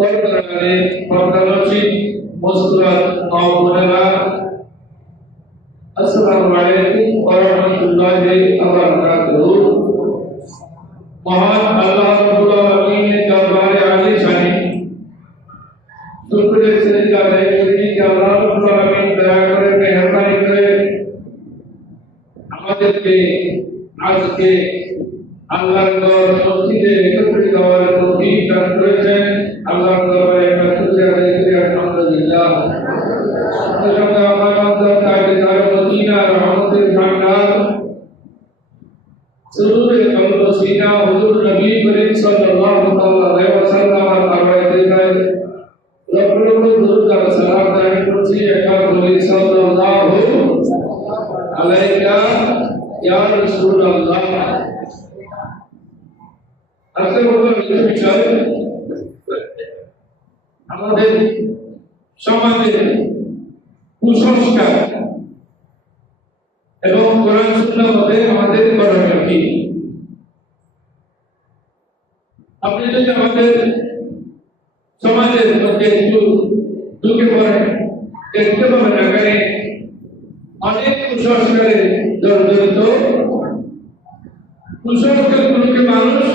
পর্দারে পর্দারসী মুসলিম নওজোয়ানেরা আসসালামু আলাইকুম ওয়া রাহমাতুল্লাহি ওয়া বারাকাতুহু। মহান আল্লাহ রাব্বুল আলামিনের দরবারে আলী শানি শুকরিয়া সেজদা করি যে আল্লাহ রাব্বুল আলামিন দয়া করে মেহেরবানি করে আমাদেরকে আজকে আল্লাহর মসজিদে একত্রিত হওয়ার তৌফিক দান করেছেন। আল্লাহর দরবারে শুকরিয়া আদায় করি আলহামদুলিল্লাহ। हुजूर नबी करीम सल्लल्लाहु अलैहि वसल्लम दुरूद और सलाम दान करছি একবার বলি সাল্লাল্লাহু আলাইকা ইয়া রাসূলুল্লাহ। আজকে বলবো বিষয় আমাদের সমাজের কুসংস্কার এবং কোরআন সুন্নাহ মতে আমাদের করণীয় কি। আপনি যদি আমাদের সমাজের মধ্যে একটু ঢুকে পড়েন দেখতে পাবেন এখানে অনেক কুসংস্কারে জড়িত। কুসংস্কারগুলোকে মানুষ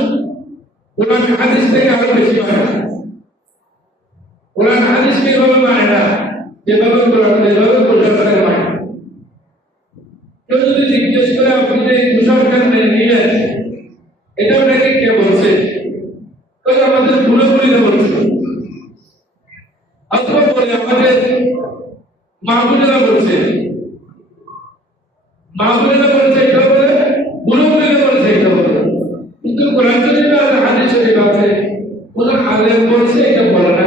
কোরআন হাদিস থেকে আরো বেশি মানে। কোরআন হাদিসকে এভাবে মানে না যেভাবে কোরআন যেভাবে কুসংস্কার মানে। কেউ যদি জিজ্ঞেস করে আপনি যে কুসংস্কার মেনে নিলেন এটা আপনাকে কে বলছে, আমাদের পুরোপুরিতে বলছে, অথবা বলে আমাদের মাহবুবেরা বলছে, মাহবুবেরা বলছে এটা বলে, পুরোপুরিতে বলছে এটা বলে। কিন্তু কোরআন শরীফ আর হাদিস শরীফ আছে কোন আলেম বলছে এটা বলে না।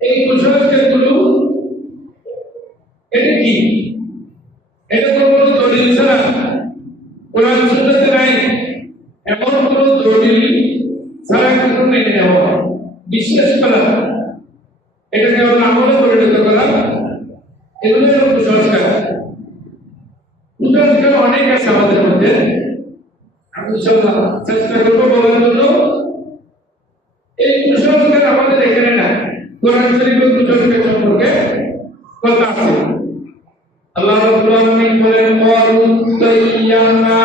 এই কুসংস্কারগুলো এটা কি? এটা কোনো দলিল ছাড়া কোরআন সুন্নাতে নাই এমন কোনো দলিল ছাড়া কিছু মেনে নেওয়া, বিশ্বাস করা, এটা কেবল আমলে পরিণত করা, এগুলো হলো কুসংস্কার। কুসংস্কার অনেক আছে আমাদের মধ্যে, আমি চেষ্টা করবো বলার জন্য। এই কুসংস্কার আমাদের এখানে না, কোরআন শরীফের কুসংস্কার সম্পর্কে কথা আছে। আল্লাহ রাব্বুল আলামিন বলেন ক্বালু তাইয়ানা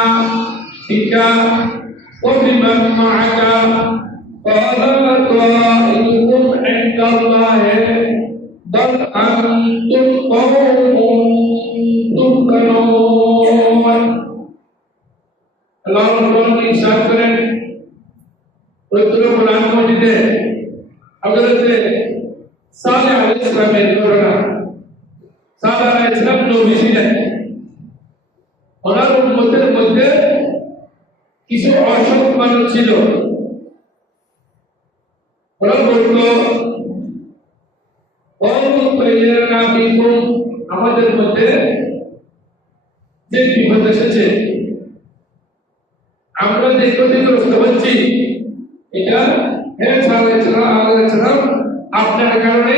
বিকা ওয়া বিমান মাআকা ক্বালা তাইয়ুকুম ইনদাল্লাহি বাল আনতুম কওমুন তুফতানুন। আল্লাহ রাব্বুল আলামিন ইরশাদ করেন পবিত্র কোরআন মজিদে হযরত সালেহ আলাইহিস সালামের ঘটনা। সালেহ আলাইহিস সালাম নবী ছিলেন, ওনার উম্মতের মধ্যে কিছু অসৎ মানুষ ছিল। ওরা বলতো আমাদের মধ্যে যে বিপদ এসেছে, আমরা যে ক্ষতিগ্রস্ত হচ্ছি, এটা আপনার কারণে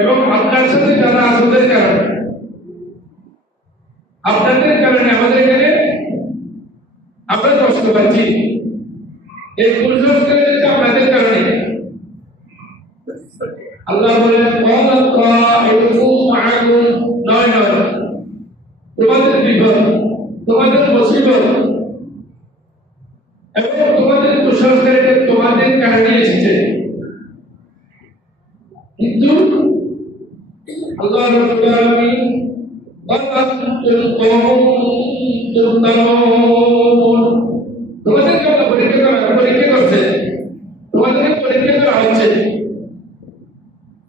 এবং আপনার সাথে যারা আসদের কারণে, আপনাদের কারণে আমাদের এখানে আমরা কষ্ট পাচ্ছি। এই কুসংস্কার হচ্ছে আপনাদের কারণে। আল্লাহ বলেন নয় নয়, তোমাদের বিপদ, তোমাদের মুসিবত এবং তোমাদের কুসংস্কার তোমাদের কারণে এসেছে। কিন্তু আল্লাহ রাব্বুল আলামিন তোমাদেরকে পরীক্ষা করছে, তোমাদেরকে পরীক্ষা করা হচ্ছে।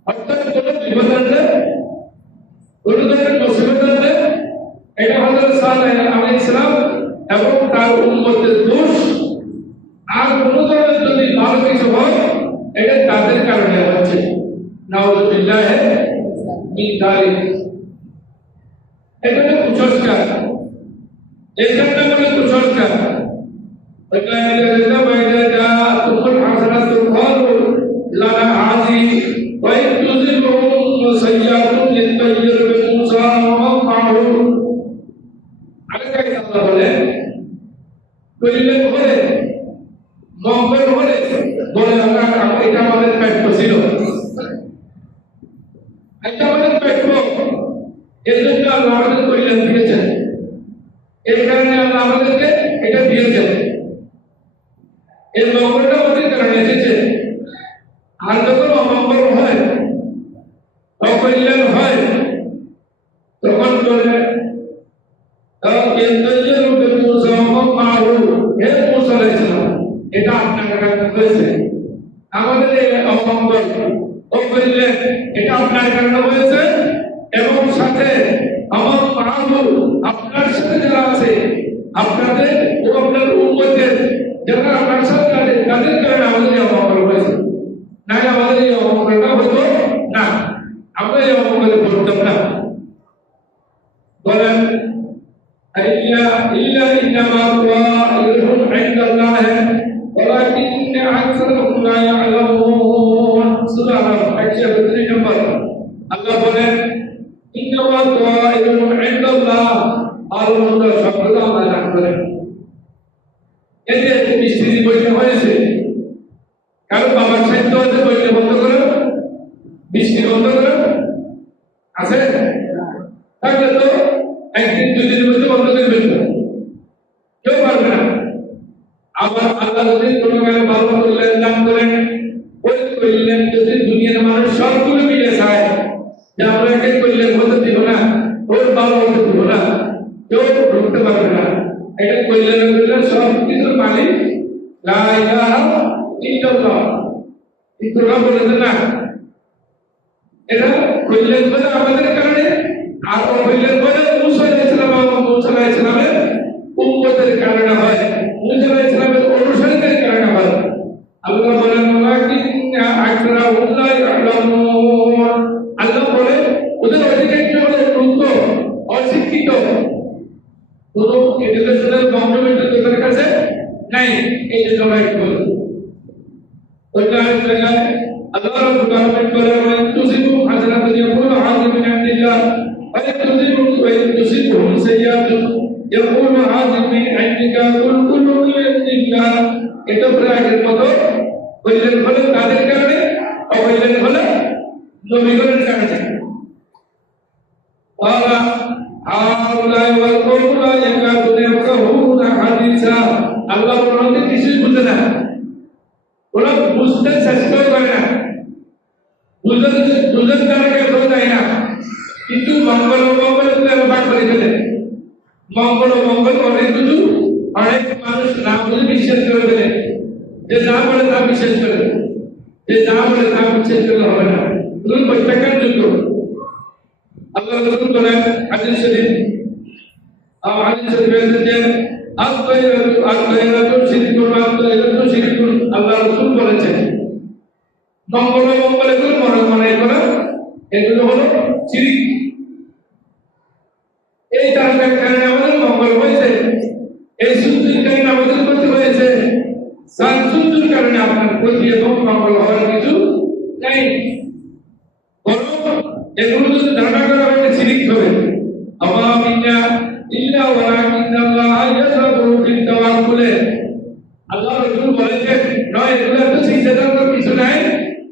অর্থাৎ কোন বিপদ আসলে, কোন ধরনের মুসিবত আসলে, এটা হযরত সালেহ আলাইহিস সালাম এবং তার উম্মতের দোষ। আর কোন ধরনের যদি ভালো কিছু হয় এটা তাদের কারণে হচ্ছে। নাউযুবিল্লাহ মিন যালিক। এটা হলো কুসংস্কার। এর জন্য বলে কুসংস্কার। বলে মঙ্গল হলে বলে এটা আমাদের এটা আমাদের প্রাপ্য, এর জন্য আল্লাহ আমাদের কল্যাণ দিয়েছেন, এর কারণে আল্লাহ আমাদেরকে এটা দিয়েছেন, এর মঙ্গলটা আমাদের কারণে এসেছে। আর যখন অমঙ্গল হয়, অকল্যাণ হয়, তখন বলে এটা আপনার কারণে হয়েছে, আমাদের এই অমঙ্গল অকল্যাণ এটা আপনার কারণে হয়েছে, এবং সাথে আমার মাহবুব আপনার সাথে যারা আছে, আপনাদের ও আপনার উম্মতের যারা আপনার সাথে আছে, তাদের কারণে আমাদের এই অমঙ্গল হয়েছে, না আমাদের এই অমঙ্গলটা হতো না, আমরা এই অমঙ্গলে পড়তাম না। বলেন إلا إنما طائرهم عند الله ولكن أكثرهم لا يعلمون سورة 103 নম্বর আল্লাহ বলেন إنما طائرهم عند الله আল্লাহর সবগুলো আল্লাহ জানেন করেন। এতে মিস্ত্রি বইতে হয়েছে, কারণ বাবার সাহিত্য হয়েছে বইতে বন্ধ করে, মিস্ত্রি বন্ধ করে আছে থাকলে তো একদিন দুই দিনের মধ্যে বন্ধ করে ফেলবে, কেউ পারবে না। আবার আল্লাহ যদি কোনো কারণে ভালো করলেন দান করেন, ওই করলেন যদি দুনিয়ার মানুষ সবগুলো মিলে চায় যে আমরা একে করলেন হতে দিব না, ওর ভালো হতে দিব না, কেউ ঢুকতে পারবে না। এটা করলেন সব কিছুর মালিক লা ইলাহা ইল্লাল্লাহ, কিন্তু ওরা বলেছে না এটা করলেন বলে আমাদের কারণে, আর করলেন বলে মুসা আলাইহিস সালামের উম্মতের কারণে হয়, মুসা আলাইহিস সালামের অনুসারীদের কারণে হয়। আল্লাহ বলেন ওয়ালাকিন্না আকরাহুম লা ইয়ালামুন, আল্লাহ বলে ওদের অধিকাংশ হলো মূর্খ, অশিক্ষিত, কোনো এডুকেশনাল গভর্নমেন্ট তাদের কাছে নাই, এই যে সবাই বলে ওইটা জায়গায় আল্লাহ রাব্বুল আলামিন বলেন তুসিবু হাসানাতুন ইয়াকুলু হাযা মিন ইনদিল্লাহ ওয়া তুসিবুহুম সাইয়্যাতুন ইয়াকুলু হাযা মিন ইনদিকা কুল কুল্লু মিন ইনদিল্লাহ। এটা প্রায়ের মতো কইলেন বলে তাদের কারণে, অকইলেন বলে নবীগণের কারণে। ওয়ালা আউলাই ওয়াল কওলা ইয়াকাদুনা ইয়াফকাহুনা হাদিসা, আল্লাহ বলেন কিছুই বুঝে না, ওরা বুঝতে চেষ্টা করে না, বুঝতে তারা কেউ যায় না, কিন্তু মঙ্গল ভাগ করে ফেলে। মঙ্গল অনেক কিছু অনেক মানুষ না বুঝে বিশ্বাস করে ফেলে, যে যা বলে তা বিশ্বাস করে, যে যা বলে তা বিশ্বাস করলে হবে না, তুমি প্রত্যাখ্যান যোগ্য। আল্লাহ রাসূল বলেন হাদিস শরীফ যে আল-গায়রাতু শিরকুন আল-গায়রাতু শিরকুন, আল্লাহ রাসূল বলেছেন মঙ্গল এগুলো মনে করা এগুলো হলো শিরক। এই তারকার কারণে আমাদের মঙ্গল হয়েছে, এই সূর্যের কারণে আমাদের ক্ষতি হয়েছে, সূর্যের কারণে আপনার ক্ষতি এবং মঙ্গল হওয়ার কিছু নেই। বরং এগুলো যদি ধারণা করা হয় শিরক হবে। আমামিনা ইল্লা ওয়ালাকিন্নাল্লাহ ইয়াযরু ফিত তাওয়াক্কুলে, আল্লাহ রাসূল বলেছেন নয় এগুলো তো সিজদার কিছু নাই,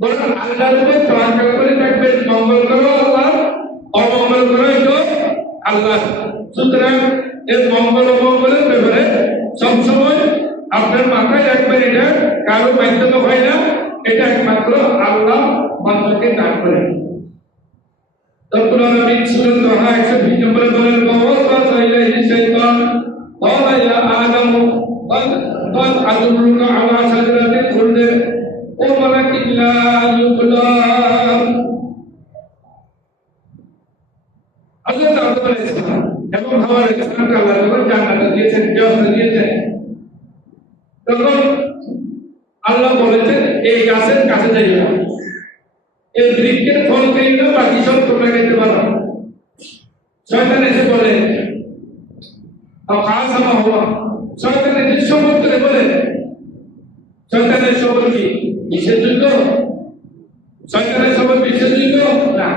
বরং আল্লাহর উপর তাওয়াক্কুল করে থাকবেন। মঙ্গল করো আল্লাহ, অমঙ্গল করো তো আল্লাহ। সুতরাং এই মঙ্গল অমঙ্গলের ব্যাপারে সবসময় আপনার মাথায় রাখবেন, এটা কারো মাধ্যমে হয় না, এটা একমাত্র আল্লাহ বান্দাকে দান করেন। রব্বুল আলামিন সূরা তাহা 120 নম্বরে বলেন ওয়াসাতা ইলাইহি শাইতান ক্বালা ইয়া আদম قد أدلك على شجرة الخلد وملك لا يبلى। হযরত আদম আলাইহিস সালাম এবং হাওয়া আলাইহিস সালামকে আল্লাহ যখন জান্নাত দিয়েছেন, ব্যবস্থা দিয়েছেন, তখন আল্লাহ বলেছেন এই গাছের কাছে যাইও না, এই বৃক্ষের ফল খেয়ে না, বাকি সব তোমরা খেতে পারো। শয়তান এসে বলে কাসামা হুয়া, শয়তান এসে শপথ করে বলে, শয়তানের শপথ কি বিশ্বাসযোগ্য? শয়তানের শপথ বিশ্বাসযোগ্য না।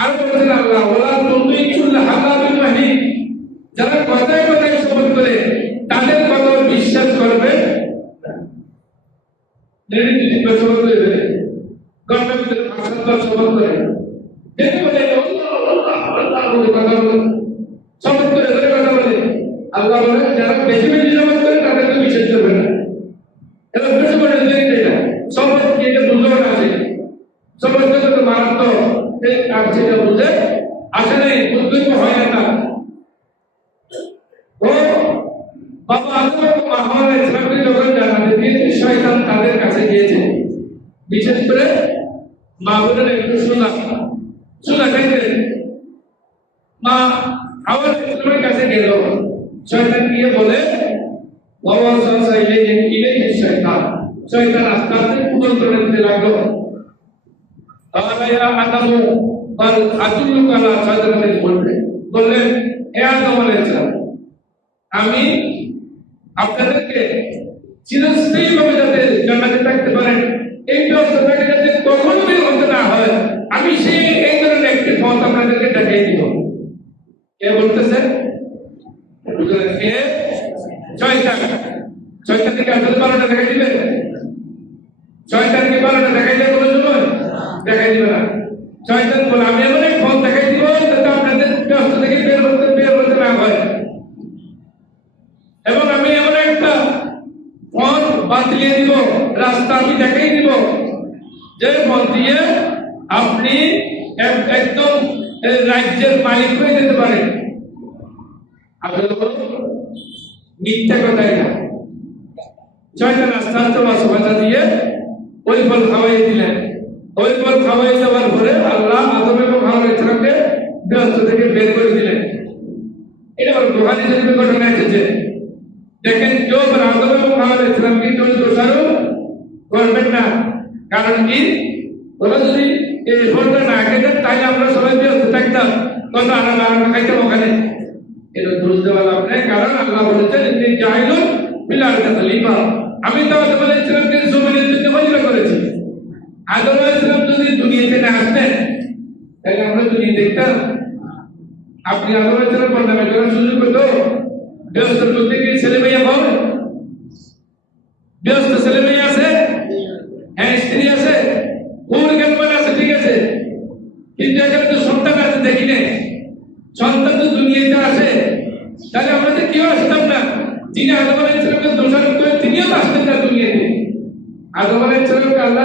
আর বলেছেন আল্লাহ ওলা তুমি কুল্লাহ হালাবিন মাহিন, যারা কথায় কথায় শপথ করে তাদের কথা বিশ্বাস করবে না। শপথ করে দেবে গণের ভিতরে ভাষান্তর শপথ করে, কত মারাত্মক আর সেটা বুঝে আসলে উদ্যোগ হয় না। ও বাবা আদম মা হাওয়া ইসলামকে যখন জানাতে দিয়েছে শয়তান তাদের কাছে গিয়েছে, বিশেষ করে মা বোনের একটু শোনা চাইতে মা হাওয়া ইসলামের কাছে গেল, শয়তান গিয়ে বলে বাবা চাইলে শয়তান শয়তান আস্তে আস্তে কুমন্ত্রণা দিতে লাগলো। বললেন হে আদম আলাইহিস সালাম, আমি আপনাদেরকে চিরস্থায়ী ভাবে যাতে জান্নাতে থাকতে পারেন এই ব্যবস্থাটাকে যাতে কখনো বের হতে না হয়, আমি সেই এই ধরনের একটি পথ আপনাদেরকে দেখিয়ে দিব। কে বলতেছে? কে? শয়তান। শয়তানকে আসলে বারোটা দেখাই দিবে? শয়তানকে বারোটা দেখাই দেবে কোনো সময়? দেখাই দিবে না। শয়তান বলে আমি এমন এক পথ দেখাই দিব যাতে আপনাদের ব্যবস্থা থেকে বের হতে না হয়, এবং আমি এমন একটা পথ বাতলিয়ে দিব, রাস্তা আমি দেখাই দিব যে পথ দিয়ে আপনি একদম রাজ্যের মালিক হয়ে যেতে পারেন। আসলে মিথ্যা কথাই না। শয়তান আস্তে আস্তে বাসা দিয়ে ওই ফল খাওয়াই দিলেন। ওই ফল খাওয়াই দেওয়ার পরে আল্লাহ আদম এবং হাওয়া ইসলামকে ব্যস্ত থেকে বের করে দিলেন। এটা বুখারী শরীফে ঘটনা এসেছে। দেখেন কেউ আদম এবং হাওয়া ইসলামকে কেউ দোষারোপ করবেন না। কারণ কি, ওরা যদি এই ফলটা না খেতেন তাহলে আমরা সবাই ব্যস্ত থাকতাম, কত আরাম খাইতাম ওখানে। এটা দোষ দেওয়া লাভ নেই, কারণ আল্লাহ বলেছেন ইন্নী জাইলুন ফিল আরদি খলিফা। আমি তো আদম আলাইহিস সালামকে জমিনের জন্য খলিফা করেছি। আদম আলাইহিস সালাম যদি দুনিয়াতে না আসতেন তাহলে আমরা দুনিয়া দেখতাম? আপনি আদম আলাইহিস সালাম বর্ণনা করার সুযোগ পেত? ব্যস্তের মধ্যে কি ছেলে মেয়ে হবে? ব্যস্ত ছেলে মেয়ে আছে, হ্যাঁ স্ত্রী আছে, পরিকল্পনা আছে, ঠিক আছে, কিন্তু এখানে তো সন্তান আছে দেখি না। সন্তান তো দুনিয়াতে আছে, তাহলে আমরা তো কেউ আসতাম না। যিনি আদম আলাইহিস সালামকে দোষারোপ করে তিনিও তো আসতেন না দুনিয়াতে। আদম আলাইহিস সালামকে আল্লাহ